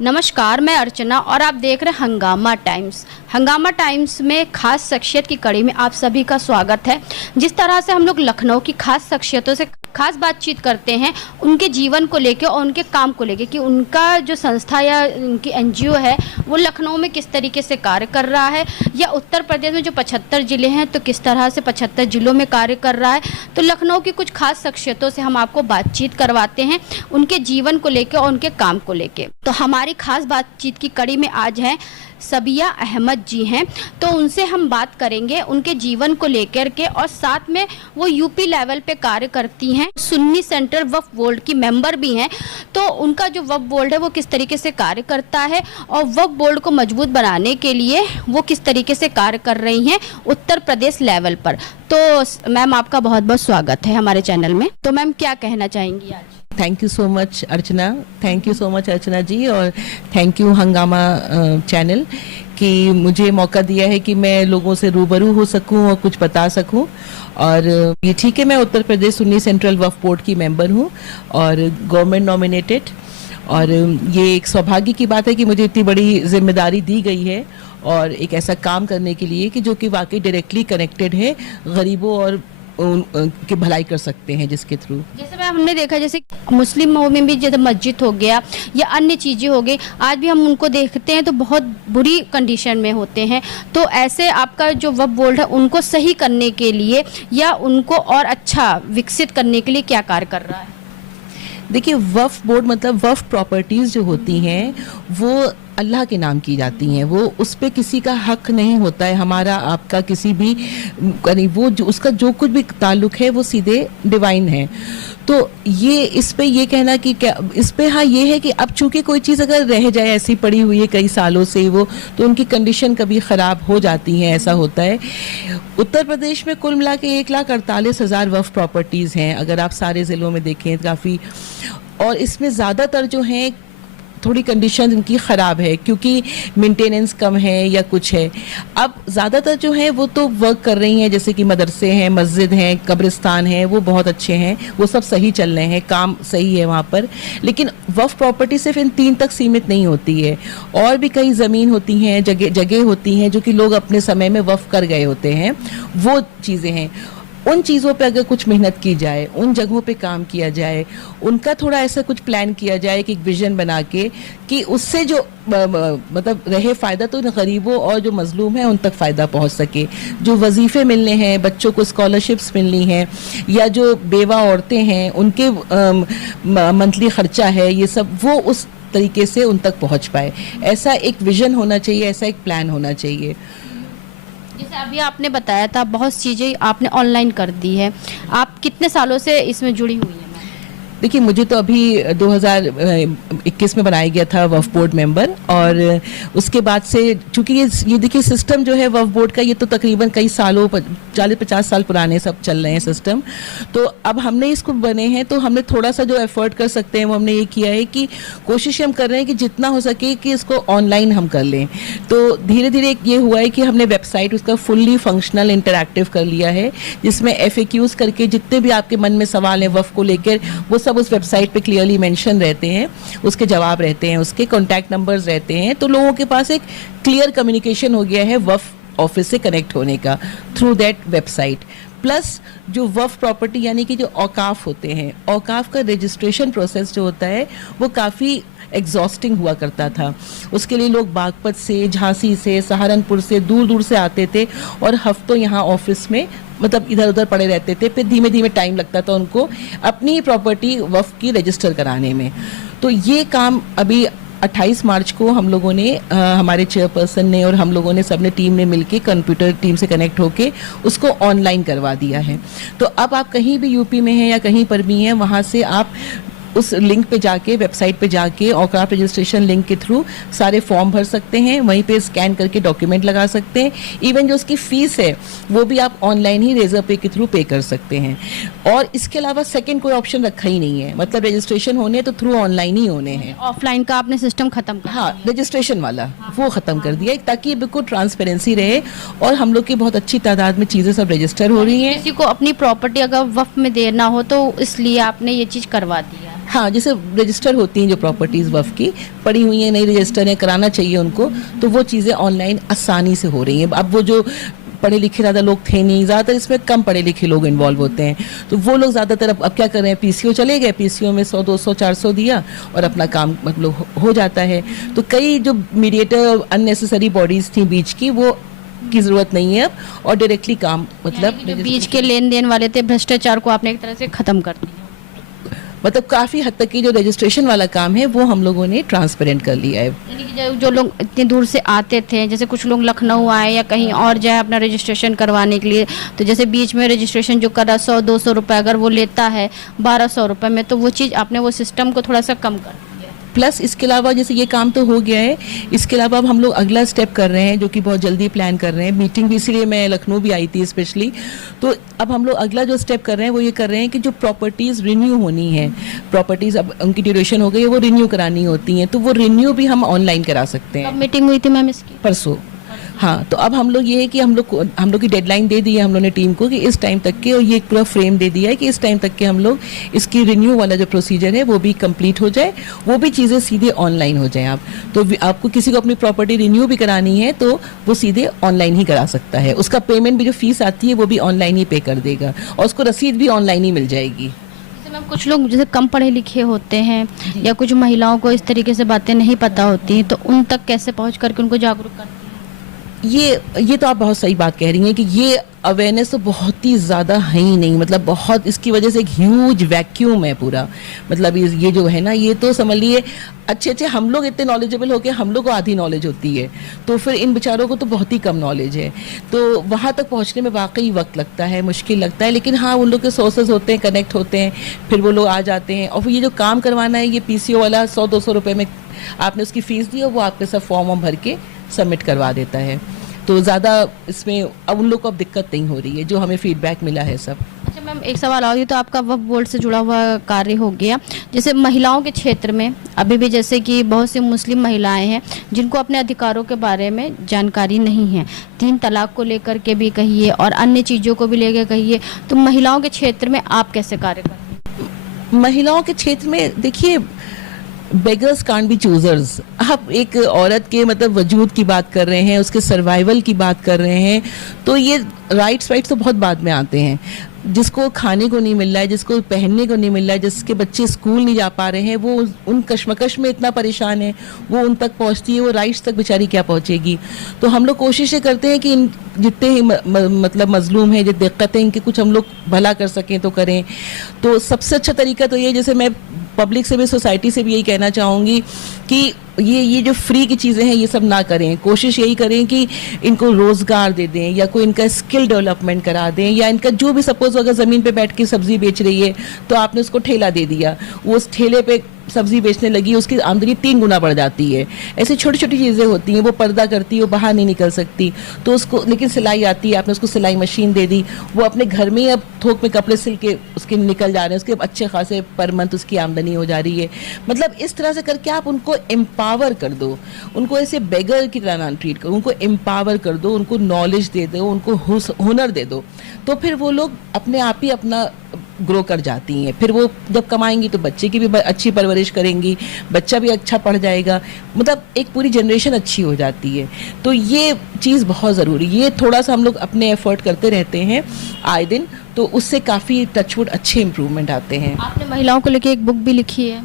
नमस्कार, मैं अर्चना और आप देख रहे हैं हंगामा टाइम्स। हंगामा टाइम्स में खास शख्सियत की कड़ी में आप सभी का स्वागत है। जिस तरह से हम लोग लखनऊ की खास शख्सियतों से खास बातचीत करते हैं, उनके जीवन को लेकर और उनके काम को लेकर कि उनका जो संस्था या उनकी एनजीओ है वो लखनऊ में किस तरीके से कार्य कर रहा है, या उत्तर प्रदेश में जो 75 ज़िले हैं तो किस तरह से 75 ज़िलों में कार्य कर रहा है। तो लखनऊ की कुछ खास शख्सियतों से हम आपको बातचीत करवाते हैं उनके जीवन को लेकर और उनके काम को लेकर। तो हमारी खास बातचीत की कड़ी में आज हैं सबिया अहमद जी हैं, तो उनसे हम बात करेंगे उनके जीवन को लेकर के, और साथ में वो यूपी लेवल पे कार्य करती हैं, सुन्नी सेंट्रल वक्फ बोर्ड की मेंबर भी हैं। तो उनका जो वक्फ बोर्ड है वो किस तरीके से कार्य करता है और वक्फ बोर्ड को मजबूत बनाने के लिए वो किस तरीके से कार्य कर रही हैं उत्तर प्रदेश लेवल पर। तो मैम, आपका बहुत बहुत स्वागत है हमारे चैनल में। तो मैम, क्या कहना चाहेंगी आज? Thank you so much Archana, thank you so much Archana ji, और थैंक यू हंगामा चैनल कि मुझे मौका दिया है कि मैं लोगों से रूबरू हो सकूं और कुछ बता सकूं। और ये ठीक है, मैं उत्तर प्रदेश सुन्नी सेंट्रल वक्फ बोर्ड की मेंबर हूं और गवर्नमेंट नॉमिनेटेड, और ये एक सौभाग्य की बात है कि मुझे इतनी बड़ी जिम्मेदारी दी गई है और एक ऐसा काम करने के लिए कि जो कि वाकई डायरेक्टली कनेक्टेड है गरीबों और की भलाई कर सकते हैं, जिसके थ्रू जैसे मैम हमने देखा जैसे मुस्लिमों में भी जैसे मस्जिद हो गया या अन्य चीज़ें हो गई, आज भी हम उनको देखते हैं तो बहुत बुरी कंडीशन में होते हैं। तो ऐसे आपका जो वक्फ बोर्ड है उनको सही करने के लिए या उनको और अच्छा विकसित करने के लिए क्या कार्य कर रहा है? देखिए, वक्फ बोर्ड मतलब वक्फ प्रॉपर्टीज़ जो होती हैं वो अल्लाह के नाम की जाती हैं, वो उस पर किसी का हक नहीं होता है, हमारा आपका किसी भी, वो जो उसका जो कुछ भी ताल्लुक है वो सीधे डिवाइन है। तो ये इस पे ये कहना कि क्या इस पे, हाँ ये है कि अब चूंकि कोई चीज़ अगर रह जाए ऐसी पड़ी हुई है कई सालों से वो, तो उनकी कंडीशन कभी ख़राब हो जाती है, ऐसा होता है। उत्तर प्रदेश में कुल मिला के 1,48,000 वक्फ प्रॉपर्टीज़ हैं, अगर आप सारे ज़िलों में देखें काफ़ी, और इसमें ज़्यादातर जो हैं थोड़ी कंडीशन इनकी ख़राब है क्योंकि मेंटेनेंस कम है या कुछ है। अब ज़्यादातर जो है वो तो वर्क कर रही हैं, जैसे कि मदरसे हैं, मस्जिद हैं, कब्रिस्तान हैं, वो बहुत अच्छे हैं, वो सब सही चल रहे हैं, काम सही है वहाँ पर। लेकिन वक्फ प्रॉपर्टी सिर्फ इन 3 तक सीमित नहीं होती है, और भी कई ज़मीन होती हैं, जगह होती हैं जो कि लोग अपने समय में वक्फ कर गए होते हैं, वो चीज़ें हैं। उन चीज़ों पे अगर कुछ मेहनत की जाए, उन जगहों पे काम किया जाए, उनका थोड़ा ऐसा कुछ प्लान किया जाए कि एक विजन बना के कि उससे जो मतलब रहे फ़ायदा, तो गरीबों और जो मजलूम है उन तक फ़ायदा पहुंच सके। जो वजीफ़े मिलने हैं, बच्चों को स्कॉलरशिप्स मिलनी है, या जो बेवा औरतें हैं उनके मंथली ख़र्चा है, ये सब वो उस तरीके से उन तक पहुँच पाए। ऐसा एक विजन होना चाहिए, ऐसा एक प्लान होना चाहिए। जैसे अभी आपने बताया था बहुत चीज़ें आपने ऑनलाइन कर दी है, आप कितने सालों से इसमें जुड़ी हुई हैं? देखिए, मुझे तो अभी 2021 में बनाया गया था वक्फ बोर्ड मेंबर, और उसके बाद से चूंकि ये देखिए सिस्टम जो है वक्फ बोर्ड का, ये तो तकरीबन कई सालों 40-50 साल पुराने सब चल रहे हैं सिस्टम। तो अब हमने इसको बने हैं तो हमने थोड़ा सा जो एफर्ट कर सकते हैं वो हमने ये किया है कि कोशिश हम कर रहे हैं कि जितना हो सके कि इसको ऑनलाइन हम कर लें। तो धीरे धीरे ये हुआ है कि हमने वेबसाइट उसका फुल्ली फंक्शनल इंटरैक्टिव कर लिया है, जिसमें FAQs करके जितने भी आपके मन में सवाल हैं वक्फ को लेकर, वो सब उस वेबसाइट पे क्लियरली मेंशन रहते हैं, उसके जवाब रहते हैं, उसके कॉन्टैक्ट नंबर्स रहते हैं। तो लोगों के पास एक क्लियर कम्युनिकेशन हो गया है वक्फ ऑफिस से कनेक्ट होने का थ्रू दैट वेबसाइट। प्लस जो वक्फ प्रॉपर्टी यानी कि जो औकाफ होते हैं, औकाफ का रजिस्ट्रेशन प्रोसेस जो होता है वो काफ़ी एग्जॉस्टिंग हुआ करता था। उसके लिए लोग बागपत से, झांसी से, सहारनपुर से, दूर दूर से आते थे और हफ्तों यहाँ ऑफिस में मतलब इधर उधर पड़े रहते थे। फिर धीमे धीमे टाइम लगता था उनको अपनी प्रॉपर्टी वक्फ की रजिस्टर कराने में। तो ये काम अभी 28 मार्च को हम लोगों ने हमारे चेयरपर्सन ने और हम लोगों ने सबने टीम ने मिलके कंप्यूटर टीम से कनेक्ट होके उसको ऑनलाइन करवा दिया है। तो अब आप कहीं भी यूपी में हैं या कहीं पर भी हैं, वहाँ से आप उस लिंक पे जाके, वेबसाइट पे जाके औकाफ रजिस्ट्रेशन लिंक के थ्रू सारे फॉर्म भर सकते हैं, वहीं पे स्कैन करके डॉक्यूमेंट लगा सकते हैं। इवन जो उसकी फ़ीस है वो भी आप ऑनलाइन ही रेजर पे के थ्रू पे कर सकते हैं। और इसके अलावा सेकंड कोई ऑप्शन रखा ही नहीं है, मतलब रजिस्ट्रेशन होने तो थ्रू ऑनलाइन ही होने हैं। ऑफलाइन का आपने सिस्टम खत्म कर हाँ, रजिस्ट्रेशन वाला वो ख़त्म कर दिया ताकि बिल्कुल ट्रांसपेरेंसी रहे, और हम लोग की बहुत अच्छी तादाद में चीज़ें सब रजिस्टर हो रही हैं। किसी को अपनी प्रॉपर्टी अगर वक्फ में देना हो तो इसलिए आपने ये चीज़ करवा दी है। हाँ, जैसे रजिस्टर होती हैं जो प्रॉपर्टीज़ वफ़ की पड़ी हुई हैं, नहीं रजिस्टर है, कराना चाहिए उनको, तो वो चीज़ें ऑनलाइन आसानी से हो रही हैं। अब वो जो पढ़े लिखे ज़्यादा लोग थे नहीं, ज़्यादातर इसमें कम पढ़े लिखे लोग इन्वॉल्व होते हैं, तो वो लोग ज़्यादातर अब क्या कर रहे हैं, पीसीओ चले गए, पीसीओ में 100 200 400 दिया और अपना काम मतलब हो जाता है। तो कई जो मीडिएटर अननेसेसरी बॉडीज़ थी बीच की, वो की ज़रूरत नहीं है अब, और डायरेक्टली काम मतलब जो बीच के लेन देन वाले थे, भ्रष्टाचार को आपने एक तरह से खत्म कर दिया। मतलब काफ़ी हद तक की जो रजिस्ट्रेशन वाला काम है वो हम लोगों ने ट्रांसपेरेंट कर लिया है। यानी कि जो लोग इतनी दूर से आते थे, जैसे कुछ लोग लखनऊ आए या कहीं और जाए अपना रजिस्ट्रेशन करवाने के लिए, तो जैसे बीच में रजिस्ट्रेशन जो कर रहा 100-200 रुपये अगर वो लेता है 1200 रुपये में, तो वो चीज़ आपने वो सिस्टम को थोड़ा सा कम कर दिया। प्लस इसके अलावा जैसे ये काम तो हो गया है, इसके अलावा अब हम लोग अगला स्टेप कर रहे हैं जो कि बहुत जल्दी प्लान कर रहे हैं। मीटिंग भी इसीलिए मैं लखनऊ भी आई थी स्पेशली। तो अब हम लोग अगला जो स्टेप कर रहे हैं वो ये कर रहे हैं कि जो प्रॉपर्टीज़ रिन्यू होनी है, प्रॉपर्टीज़ अब उनकी ड्यूरेशन हो गई है, वो रिन्यू करानी होती हैं, तो वो रिन्यू भी हम ऑनलाइन करा सकते हैं। कब मीटिंग हुई थी मैम इसकी? परसों। हाँ, तो अब हम लोग ये है कि हम लोग की डेडलाइन दे दी है हम लोगों ने टीम को कि इस टाइम तक के, और ये पूरा फ्रेम दे दिया है कि इस टाइम तक के हम लोग इसकी रिन्यू वाला जो प्रोसीजर है वो भी कंप्लीट हो जाए, वो भी चीज़ें सीधे ऑनलाइन हो जाए। आप तो आपको किसी को अपनी प्रॉपर्टी रिन्यू भी करानी है तो वो सीधे ऑनलाइन ही करा सकता है। उसका पेमेंट भी जो फीस आती है वो भी ऑनलाइन ही पे कर देगा, और उसको रसीद भी ऑनलाइन ही मिल जाएगी। मैम कुछ लोग जैसे कम पढ़े लिखे होते हैं या कुछ महिलाओं को इस तरीके से बातें नहीं पता होती हैं, तो उन तक कैसे पहुँच करके उनको जागरूक करते हैं? ये तो आप बहुत सही बात कह रही हैं कि ये अवेयरनेस तो बहुत ही ज़्यादा है ही नहीं, मतलब बहुत इसकी वजह से एक ह्यूज वैक्यूम है पूरा। मतलब ये जो है ना, ये तो समझ लिए अच्छे हम लोग इतने नॉलेजेबल हो के हम लोग को आधी नॉलेज होती है, तो फिर इन बेचारों को तो बहुत ही कम नॉलेज है। तो वहाँ तक पहुँचने में वाकई वक्त लगता है, मुश्किल लगता है, लेकिन हाँ उन लोग के सोर्सेज होते हैं, कनेक्ट होते हैं, फिर वो लोग आ जाते हैं। और फिर ये जो काम करवाना है, ये पीसीओ वाला 100-200 रुपये में आपने उसकी फ़ीस दी और वो आपके साथ फॉर्म वॉर्म भर के सबमिट करवा देता है। तो ज़्यादा इसमें अब उन लोग को अब दिक्कत नहीं हो रही है, जो हमें फीडबैक मिला है सब। अच्छा मैम, एक सवाल और, ये तो आपका वक्फ बोर्ड से जुड़ा हुआ कार्य हो गया, जैसे महिलाओं के क्षेत्र में अभी भी जैसे कि बहुत सी मुस्लिम महिलाएं हैं जिनको अपने अधिकारों के बारे में जानकारी नहीं है, 3 तलाक को लेकर के भी कहिए और अन्य चीज़ों को भी लेकर कहिए, तो महिलाओं के क्षेत्र में आप कैसे कार्य करते हैं? महिलाओं के क्षेत्र में देखिए, बेगर्स कांट बी चूजर्स। आप एक औरत के मतलब वजूद की बात कर रहे हैं, उसके सर्वाइवल की बात कर रहे हैं, तो ये राइट्स तो बहुत बाद में आते हैं। जिसको खाने को नहीं मिल रहा है, जिसको पहनने को नहीं मिल रहा है, जिसके बच्चे स्कूल नहीं जा पा रहे हैं, वो उन कश्मकश में इतना परेशान है, वो उन तक पहुंचती है, वो राइट्स तक बेचारी क्या पहुंचेगी। तो हम लोग कोशिशें करते हैं कि इन जितने ही मतलब मजलूम हैं, जितनी दिक्कतें, इनके कुछ हम लोग भला कर सकें तो करें। तो सबसे अच्छा तरीका तो ये, जैसे मैं पब्लिक से भी, सोसाइटी से भी यही कहना चाहूँगी कि ये जो फ्री की चीज़ें हैं ये सब ना करें। कोशिश यही करें कि इनको रोज़गार दे दें, या कोई इनका स्किल डेवलपमेंट करा दें, या इनका जो भी, सपोज अगर ज़मीन पे बैठ के सब्ज़ी बेच रही है तो आपने उसको ठेला दे दिया, वो उस ठेले पे सब्ज़ी बेचने लगी, उसकी आमदनी 3 गुना बढ़ जाती है। ऐसी छोटी छोटी चीज़ें होती हैं। वो पर्दा करती है, वो बाहर नहीं निकल सकती, तो उसको लेकिन सिलाई आती है, आपने उसको सिलाई मशीन दे दी, वो अपने घर में अब थोक में कपड़े सिल के उसके निकल जा रहे हैं, उसके अच्छे खासे पर मंथ उसकी आमदनी हो जा रही है। मतलब इस तरह से करके आप उनको एम्पावर कर दो, उनको ऐसे बेगर की तरह ना ट्रीट करो, उनको एम्पावर कर दो, उनको नॉलेज दे दो, उनको हुनर दे दो, तो फिर वो लोग अपने आप ही अपना ग्रो कर जाती हैं। फिर वो जब कमाएंगी तो बच्चे की भी अच्छी परवरिश करेंगी, बच्चा भी अच्छा पढ़ जाएगा, मतलब एक पूरी जनरेशन अच्छी हो जाती है। तो ये चीज़ बहुत ज़रूरी, ये थोड़ा सा हम लोग अपने एफर्ट करते रहते हैं आए दिन, तो उससे काफ़ी टचवुड अच्छे इम्प्रूवमेंट आते हैं। आपने महिलाओं को लेके एक बुक भी लिखी है?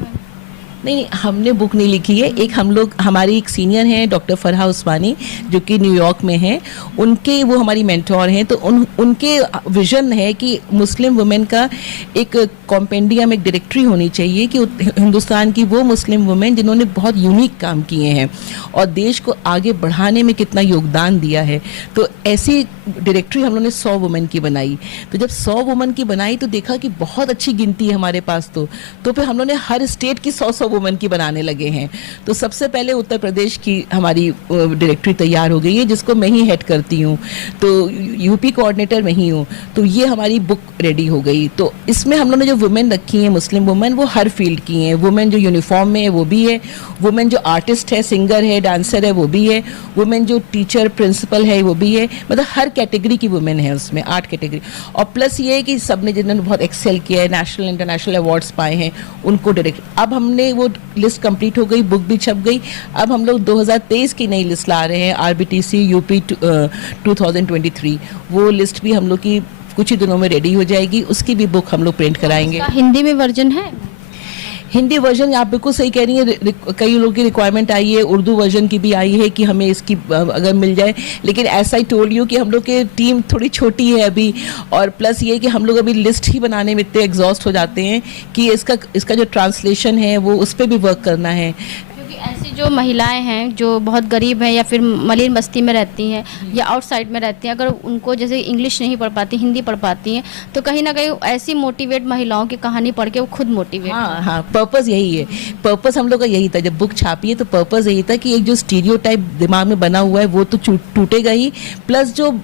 नहीं, हमने बुक नहीं लिखी है। एक हमारी एक सीनियर हैं डॉक्टर फरहा उस्मानी, जो कि न्यूयॉर्क में हैं, उनके वो हमारी मेंटोर हैं। तो उनके विजन है कि मुस्लिम वुमेन का एक कॉम्पेंडियम, एक डायरेक्टरी होनी चाहिए कि हिंदुस्तान की वो मुस्लिम वुमेन जिन्होंने बहुत यूनिक काम किए हैं और देश को आगे बढ़ाने में कितना योगदान दिया है। तो ऐसी डायरेक्टरी हम लोगों ने 100 वुमेन की बनाई। तो जब 100 वुमेन की बनाई तो देखा कि बहुत अच्छी गिनती है हमारे पास। तो फिर हम लोगों ने हर स्टेट की 100 वुमेन की बनाने लगे हैं। तो सबसे पहले उत्तर प्रदेश की हमारी डायरेक्टरी तैयार हो गई है, जिसको मैं ही हेड करती हूँ, तो यूपी कोऑर्डिनेटर मैं ही हूँ। तो ये हमारी बुक रेडी हो गई। तो इसमें हम लोगों ने जो वुमेन रखी हैं, मुस्लिम वुमेन, वो हर फील्ड की हैं। वुमेन जो यूनिफॉर्म में है वो भी है, वुमेन जो आर्टिस्ट है, सिंगर है, डांसर है वो भी है, वुमेन जो टीचर प्रिंसिपल है वो भी है। मतलब हर कैटेगरी की वुमेन है उसमें, 8 कैटेगरी। और प्लस ये है कि सबने जिन्होंने बहुत एक्सेल किया है, नेशनल इंटरनेशनल अवार्ड्स पाए हैं, उनको डायरेक्ट। अब हमने वो लिस्ट कंप्लीट हो गई, बुक भी छप गई। अब हम लोग 2023 की नई लिस्ट ला रहे हैं, RBTC यूपी 2023। वो लिस्ट भी हम लोग की कुछ ही दिनों में रेडी हो जाएगी। उसकी भी बुक हम लोग प्रिंट कराएंगे। हिंदी में वर्जन है? हिंदी वर्जन आप बिल्कुल सही कह रही हैं, कई लोगों की रिक्वायरमेंट आई है, उर्दू वर्जन की भी आई है कि हमें इसकी अगर मिल जाए। लेकिन ऐसा ही टोल्ड यू कि हम लोग की टीम थोड़ी छोटी है अभी, और प्लस ये कि हम लोग अभी लिस्ट ही बनाने में इतने एग्जॉस्ट हो जाते हैं कि इसका जो ट्रांसलेशन है वो उस पर भी वर्क करना है। ऐसी जो महिलाएं हैं जो बहुत गरीब हैं या फिर मलिन बस्ती में रहती हैं या आउटसाइड में रहती हैं, अगर उनको जैसे इंग्लिश नहीं पढ़ पाती, हिंदी पढ़ पाती हैं, तो कहीं ना कहीं ऐसी मोटिवेट महिलाओं की कहानी पढ़ के वो खुद मोटिवेट। हाँ, पर्पस यही है। पर्पस हम लोग का यही था, जब बुक छापी है तो पर्पस यही था कि एक जो स्टीरियोटाइप दिमाग में बना हुआ है वो तो टूटेगा ही, प्लस जो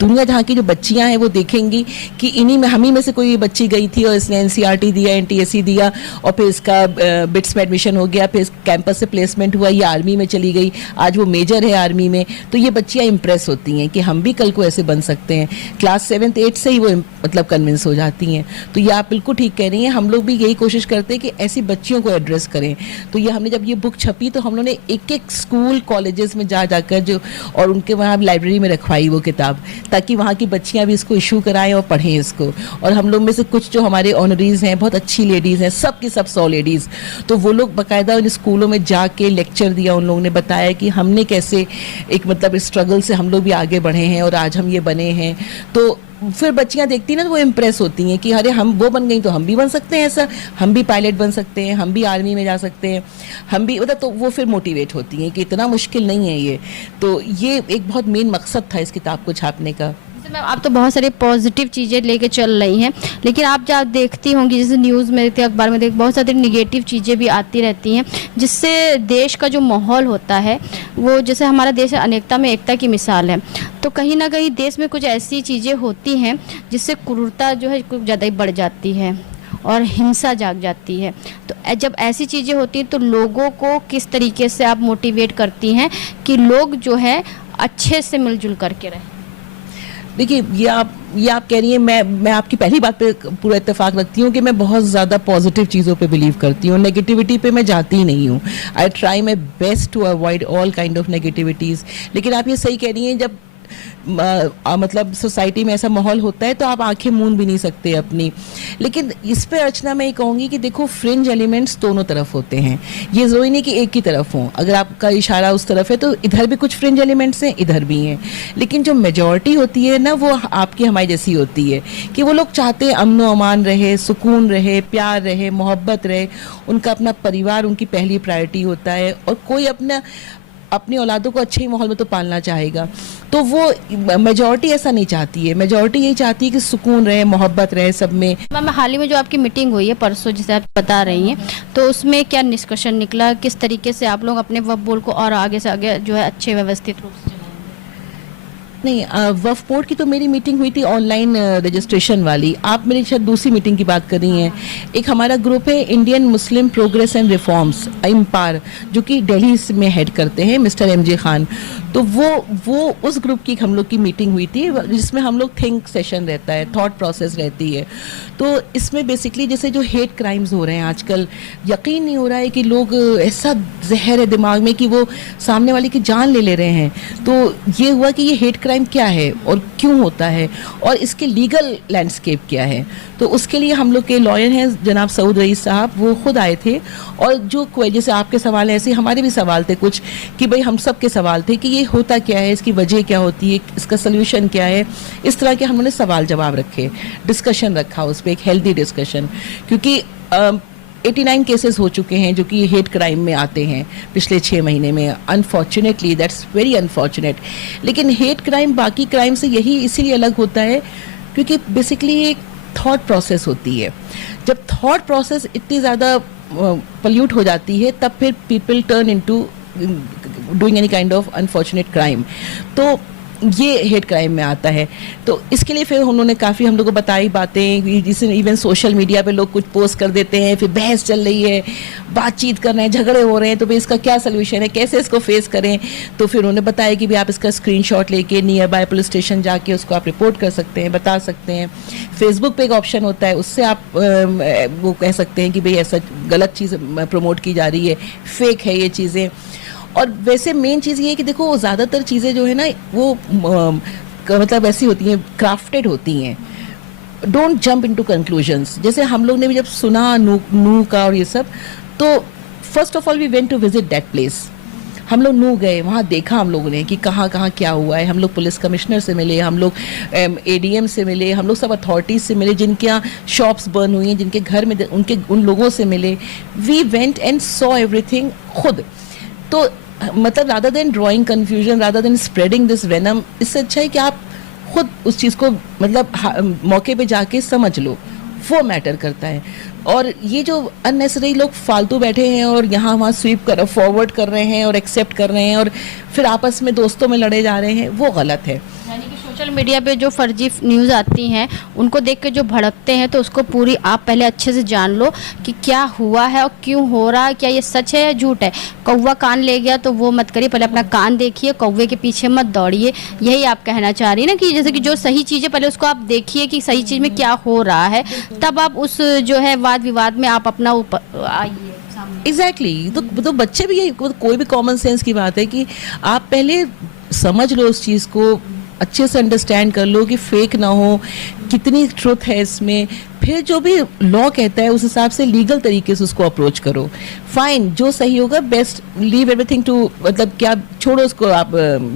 दुनिया जहाँ की जो बच्चियां हैं वो देखेंगी कि इन्हीं में, हम ही में से कोई बच्ची गई थी और इसने NCERT दिया, NTSE दिया, और फिर इसका बिट्स में एडमिशन हो गया, फिर कैंपस से प्लेसमेंट हुआ, ये आर्मी में चली गई, आज वो मेजर है आर्मी में। तो ये बच्चियां इंप्रेस होती हैं कि हम भी कल को ऐसे बन सकते हैं। क्लास 7th 8th से ही वो मतलब कन्विंस हो जाती हैं। तो ये आप बिल्कुल ठीक कह रही हैं, हम लोग भी यही कोशिश करते हैं कि ऐसी बच्चियों को एड्रेस करें। तो ये हमने जब ये बुक छपी तो हम लोगों ने एक स्कूल कॉलेजेस में जाकर जो, और उनके वहाँ लाइब्रेरी में रखवाई वो किताब, ताकि वहाँ की बच्चियाँ भी इसको इशू कराएं और पढ़ें इसको। और हम लोग में से कुछ जो हमारे ऑनरीज हैं, बहुत अच्छी लेडीज़ हैं, सब की सब 100 लेडीज़, तो वो लोग बाकायदा उन स्कूलों में जाके लेक्चर दिया, उन लोगों ने बताया कि हमने कैसे एक मतलब स्ट्रगल से हम लोग भी आगे बढ़े हैं और आज हम ये बने हैं। तो फिर बच्चियां देखती हैं ना, तो वो इम्प्रेस होती हैं कि अरे हम वो बन गई तो हम भी बन सकते हैं ऐसा, हम भी पायलट बन सकते हैं, हम भी आर्मी में जा सकते हैं, हम भी मतलब। तो वो फिर मोटिवेट होती हैं कि इतना मुश्किल नहीं है ये। तो ये एक बहुत मेन मकसद था इस किताब को छापने का। मैम, आप तो बहुत सारी पॉजिटिव चीज़ें लेके चल रही हैं, लेकिन आप जब देखती होंगी, जैसे न्यूज़ में देखती, अखबार में देखती, बहुत सारी निगेटिव चीज़ें भी आती रहती हैं, जिससे देश का जो माहौल होता है वो, जैसे हमारा देश अनेकता में एकता की मिसाल है, तो कहीं ना कहीं देश में कुछ ऐसी चीज़ें होती हैं जिससे क्रूरता जो है कुछ ज़्यादा ही बढ़ जाती है और हिंसा जाग जाती है। तो जब ऐसी चीज़ें होती हैं तो लोगों को किस तरीके से आप मोटिवेट करती हैं कि लोग जो है अच्छे से मिलजुल करके रहें? देखिए, ये आप कह रही हैं, मैं आपकी पहली बात पे पूरा इत्तेफाक रखती हूँ कि मैं बहुत ज़्यादा पॉजिटिव चीज़ों पे बिलीव करती हूँ, नेगेटिविटी पे मैं जाती ही नहीं हूँ। I try my best to avoid all kind of negativities. लेकिन आप ये सही कह रही हैं, जब मतलब सोसाइटी में ऐसा माहौल होता है तो आप आंखें मूंद भी नहीं सकते अपनी। लेकिन इस पे अर्चना मैं ये कहूँगी कि देखो, फ्रिंज एलिमेंट्स दोनों तरफ होते हैं, ये ज़रूरी नहीं कि एक ही तरफ हों। अगर आपका इशारा उस तरफ है तो इधर भी कुछ फ्रिंज एलिमेंट्स हैं, इधर भी हैं। लेकिन जो मेजॉरिटी होती है ना, वो आपकी हमारी जैसी होती है कि वो लोग चाहते हैं अमन व अमान रहे, सुकून रहे, प्यार रहे, मोहब्बत रहे, उनका अपना परिवार उनकी पहली प्रायोरिटी होता है, और कोई अपनी औलादों को अच्छे ही माहौल में तो पालना चाहेगा। तो वो मेजॉरिटी ऐसा नहीं चाहती है, मेजॉरिटी यही चाहती है कि सुकून रहे, मोहब्बत रहे सब में। मैम, हाल ही में जो आपकी मीटिंग हुई है परसों, जिसे आप बता रही हैं, तो उसमें क्या निष्कर्षण निकला? किस तरीके से आप लोग अपने वक्फ बोर्ड को और आगे से आगे जो है अच्छे व्यवस्थित रूप से? नहीं, वक्फ बोर्ड की तो मेरी मीटिंग हुई थी ऑनलाइन रजिस्ट्रेशन वाली। आप मेरी शायद दूसरी मीटिंग की बात कर रही हैं। एक हमारा ग्रुप है Indian Muslim progress and reforms, IMPAR, जो कि दिल्ली में हेड करते हैं मिस्टर MJ खान। तो वो उस ग्रुप की हम लोग की मीटिंग हुई थी, जिसमें हम लोग थिंक सेशन रहता है, थॉट प्रोसेस रहती है। तो इसमें बेसिकली जैसे जो हेट क्राइम्स हो रहे हैं आजकल, यकीन नहीं हो रहा है कि लोग, ऐसा जहर है दिमाग में कि वो सामने वाले की जान ले रहे हैं। तो ये हुआ कि ये हेट क्राइम क्या है और क्यों होता है, और इसके लीगल लैंडस्केप क्या है। तो उसके लिए हम लोग के लॉयर हैं जनाब सऊद रईस साहब, वो खुद आए थे, और जो जैसे आपके सवाल हैं ऐसे हमारे भी सवाल थे कुछ, कि भाई हम सब के सवाल थे कि ये होता क्या है, इसकी वजह क्या होती है, इसका सोल्यूशन क्या है। इस तरह के हमने सवाल जवाब रखे, डिस्कशन रखा उस पर, एक हेल्दी डिस्कशन। क्योंकि 89 केसेस हो चुके हैं जो कि हेट क्राइम में आते हैं पिछले 6 महीने में। Unfortunately, that's very unfortunate. लेकिन हेट क्राइम बाकी क्राइम से यही इसीलिए अलग होता है क्योंकि बेसिकली एक थॉट प्रोसेस होती है। जब थॉट प्रोसेस इतनी ज़्यादा पल्यूट हो जाती है, तब फिर people turn into doing any kind of unfortunate crime. तो ये हेट क्राइम में आता है। तो इसके लिए फिर उन्होंने काफ़ी हम लोग को बताई बातें, जिससे इवन सोशल मीडिया पे लोग कुछ पोस्ट कर देते हैं, फिर बहस चल रही है, बातचीत कर रहे हैं, झगड़े हो रहे हैं, तो भाई इसका क्या सोल्यूशन है, कैसे इसको फेस करें। तो फिर उन्होंने बताया कि भाई आप इसका स्क्रीनशॉट लेके नियर बाय पुलिस स्टेशन जाके उसको आप रिपोर्ट कर सकते हैं, बता सकते हैं। फेसबुक पे एक ऑप्शन होता है, उससे आप वो कह सकते हैं कि भाई ऐसा गलत चीज़ प्रमोट की जा रही है, फेक है ये चीज़ें। और वैसे मेन चीज़ ये है कि देखो ज़्यादातर चीज़ें जो है ना वो मतलब ऐसी होती हैं, क्राफ्टेड होती हैं। Don't jump into conclusions. जैसे हम लोग ने भी जब सुना नू का और ये सब, तो first of all we went to visit that place. हम लोग नू गए, वहाँ देखा हम लोगों ने कि कहाँ कहाँ क्या हुआ है। हम लोग पुलिस कमिश्नर से मिले, हम लोग ADM से मिले, हम लोग सब अथॉरिटीज़ से मिले जिनके यहाँ शॉप्स बर्न हुई हैं, जिनके घर में उन लोगों से मिले। We went and saw everything खुद। तो मतलब rather than drawing confusion, rather than spreading this venom, इससे अच्छा है कि आप खुद उस चीज़ को मतलब मौके पे जाके समझ लो, वो मैटर करता है। और ये जो अननेसेसरी लोग फालतू बैठे हैं और यहाँ वहाँ स्वीप फॉरवर्ड कर रहे हैं और एक्सेप्ट कर रहे हैं और फिर आपस में दोस्तों में लड़े जा रहे हैं, वो गलत है। यानी कि सोशल मीडिया पे जो फर्जी न्यूज़ आती हैं उनको देख के जो भड़कते हैं, तो उसको पूरी आप पहले अच्छे से जान लो कि क्या हुआ है और क्यों हो रहा है, क्या ये सच है या झूठ है। कौवा कान ले गया तो वो मत करिए, पहले अपना कान देखिए, कौवे के पीछे मत दौड़िए। यही आप कहना चाह रही है ना, कि जैसे कि जो सही चीज़ है पहले उसको आप देखिए कि सही चीज़ में क्या हो रहा है, तब आप उस जो है वाद विवाद में आप अपना आइए। एग्जैक्टली तो बच्चे भी, यही कोई भी कॉमन सेंस की बात है कि आप पहले समझ लो उस चीज़ को, अच्छे से अंडरस्टैंड कर लो कि फेक ना हो, कितनी ट्रुथ है इसमें। फिर जो भी लॉ कहता है उस हिसाब से लीगल तरीके से उसको अप्रोच करो। फाइन, जो सही होगा बेस्ट, लीव एवरीथिंग टू, मतलब क्या छोड़ो उसको, आप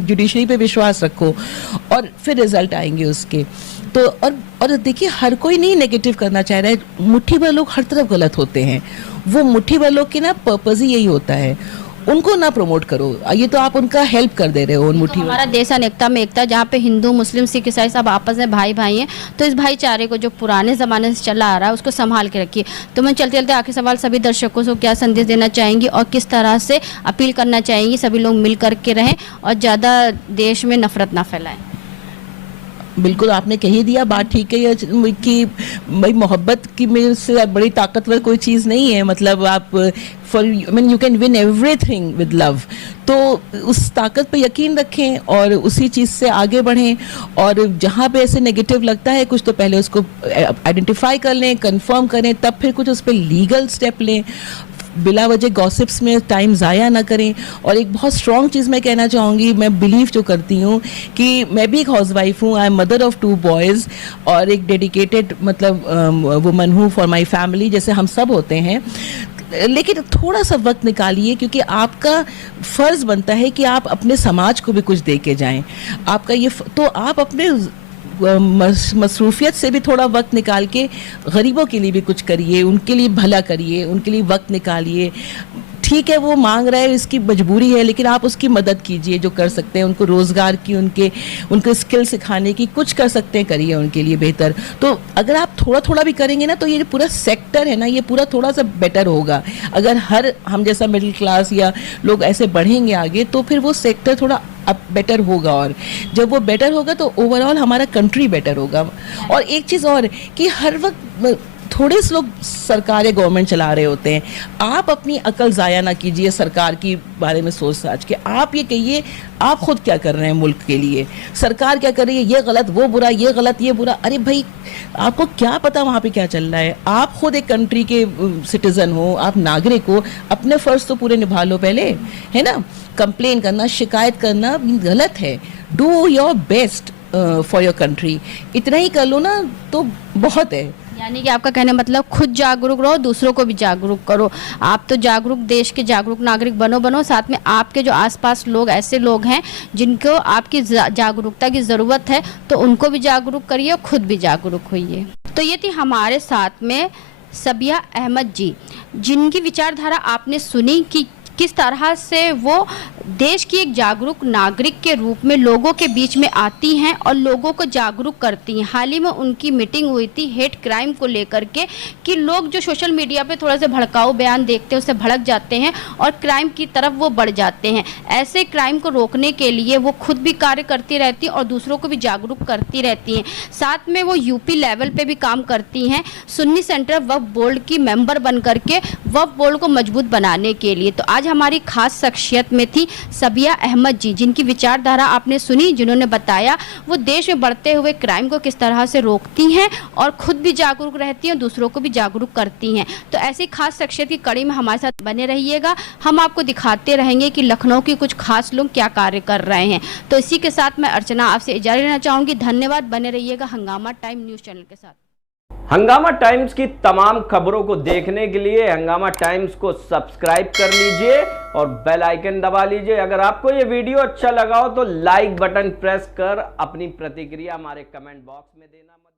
जुडिशरी पे विश्वास रखो और फिर रिजल्ट आएंगे उसके। तो और देखिए, हर कोई नहीं नेगेटिव करना चाह रहा है, मुट्ठी भर लोग हर तरफ गलत होते हैं। वो मुट्ठी भर लोग के ना पर्पस ही यही होता है, उनको ना प्रमोट करो, ये तो आप उनका हेल्प कर दे रहे हो उन मुट्ठी। हमारा देश अनेकता में एकता, जहाँ पे हिंदू मुस्लिम सिख ईसाई सब आपस में भाई भाई हैं, तो इस भाईचारे को जो पुराने ज़माने से चला आ रहा है उसको संभाल के रखिए। तो मैं चलते चलते आखिरी सवाल, सभी दर्शकों को क्या संदेश देना चाहेंगी और किस तरह से अपील करना चाहेंगी सभी लोग मिल करके रहें और ज़्यादा देश में नफरत ना फैलाएं? बिल्कुल, आपने कह ही दिया, बात ठीक है कि भाई मोहब्बत की मेरे से बड़ी ताकतवर कोई चीज़ नहीं है। मतलब आप you can win everything with love. तो उस ताकत पे यकीन रखें और उसी चीज़ से आगे बढ़ें। और जहाँ पे ऐसे नेगेटिव लगता है कुछ, तो पहले उसको आइडेंटिफाई कर लें, कंफर्म करें, तब फिर कुछ उस पर लीगल स्टेप लें। बिला वजह गॉसिप्स में टाइम ज़ाया ना करें। और एक बहुत स्ट्रॉन्ग चीज़ मैं कहना चाहूँगी, मैं बिलीव जो करती हूँ कि मैं भी एक हाउसवाइफ हूँ, I am mother of 2 boys और एक डेडिकेटेड मतलब वुमन हूँ फॉर माई फैमिली, जैसे हम सब होते हैं। लेकिन थोड़ा सा वक्त निकालिए, क्योंकि आपका फ़र्ज़ बनता है कि आप अपने समाज को भी कुछ दे के जाएँ। आपका ये तो आप अपने मसरूफियत से भी थोड़ा वक्त निकाल के गरीबों के लिए भी कुछ करिए, उनके लिए भला करिए, उनके लिए वक्त निकालिए। ठीक है, वो मांग रहा है, इसकी मजबूरी है, लेकिन आप उसकी मदद कीजिए जो कर सकते हैं। उनको रोज़गार की, उनको स्किल सिखाने की कुछ कर सकते हैं, करिए उनके लिए बेहतर। तो अगर आप थोड़ा थोड़ा भी करेंगे ना, तो ये पूरा सेक्टर है ना, ये पूरा थोड़ा सा बेटर होगा। अगर हम जैसा मिडिल क्लास या लोग ऐसे बढ़ेंगे आगे, तो फिर वो सेक्टर थोड़ा अब बेटर होगा। और जब वो बेटर होगा तो ओवरऑल हमारा कंट्री बेटर होगा। और एक चीज़ और कि हर वक्त थोड़े से लोग सरकार या गवर्नमेंट चला रहे होते हैं। आप अपनी अकल ज़ाया ना कीजिए सरकार की बारे में सोच समझ के। आप ये कहिए आप खुद क्या कर रहे हैं मुल्क के लिए, सरकार क्या कर रही है, ये गलत वो बुरा, ये गलत ये बुरा। अरे भाई, आपको क्या पता वहाँ पे क्या चल रहा है? आप खुद एक कंट्री के सिटीजन हो, आप नागरिक हो, अपने फ़र्ज तो पूरे निभा लो पहले, है ना। कंप्लेन करना, शिकायत करना गलत है। Do your best for your country, इतना ही कर लो ना तो बहुत है। यानी कि आपका कहने मतलब खुद जागरूक रहो, दूसरों को भी जागरूक करो। आप तो जागरूक देश के जागरूक नागरिक बनो, साथ में आपके जो आसपास लोग ऐसे लोग हैं जिनको आपकी जागरूकता की ज़रूरत है, तो उनको भी जागरूक करिए और खुद भी जागरूक होइए। तो ये थी हमारे साथ में सबिया अहमद जी, जिनकी विचारधारा आपने सुनी कि किस तरह से वो देश की एक जागरूक नागरिक के रूप में लोगों के बीच में आती हैं और लोगों को जागरूक करती हैं। हाल ही में उनकी मीटिंग हुई थी हेट क्राइम को लेकर के कि लोग जो सोशल मीडिया पे थोड़ा सा भड़काऊ बयान देखते हैं उससे भड़क जाते हैं और क्राइम की तरफ वो बढ़ जाते हैं। ऐसे क्राइम को रोकने के लिए वो खुद भी कार्य करती रहती हैं और दूसरों को भी जागरूक करती रहती हैं। साथ में वो यूपी लेवल पे भी काम करती हैं सुन्नी सेंट्रल वक्फ बोर्ड की मेंबर बन करके वक्फ बोर्ड को मजबूत बनाने के लिए। तो आज हमारी खास शख्सियत में थी सबिया अहमद जी, जिनकी विचारधारा आपने सुनी, जिन्होंने बताया वो देश में बढ़ते हुए क्राइम को किस तरह से रोकती हैं और खुद भी जागरूक रहती हैं और दूसरों को भी जागरूक करती हैं। तो ऐसी खास शख्सियत की कड़ी में हमारे साथ बने रहिएगा, हम आपको दिखाते रहेंगे कि लखनऊ के कुछ खास लोग क्या कार्य कर रहे हैं। तो इसी के साथ मैं अर्चना आपसे इजाजत लेना चाहूंगी। धन्यवाद, बने रहिएगा हंगामा टाइम न्यूज चैनल के साथ। हंगामा टाइम्स की तमाम खबरों को देखने के लिए हंगामा टाइम्स को सब्सक्राइब कर लीजिए और बेल आइकन दबा लीजिए। अगर आपको ये वीडियो अच्छा लगा हो तो लाइक बटन प्रेस कर अपनी प्रतिक्रिया हमारे कमेंट बॉक्स में देना मत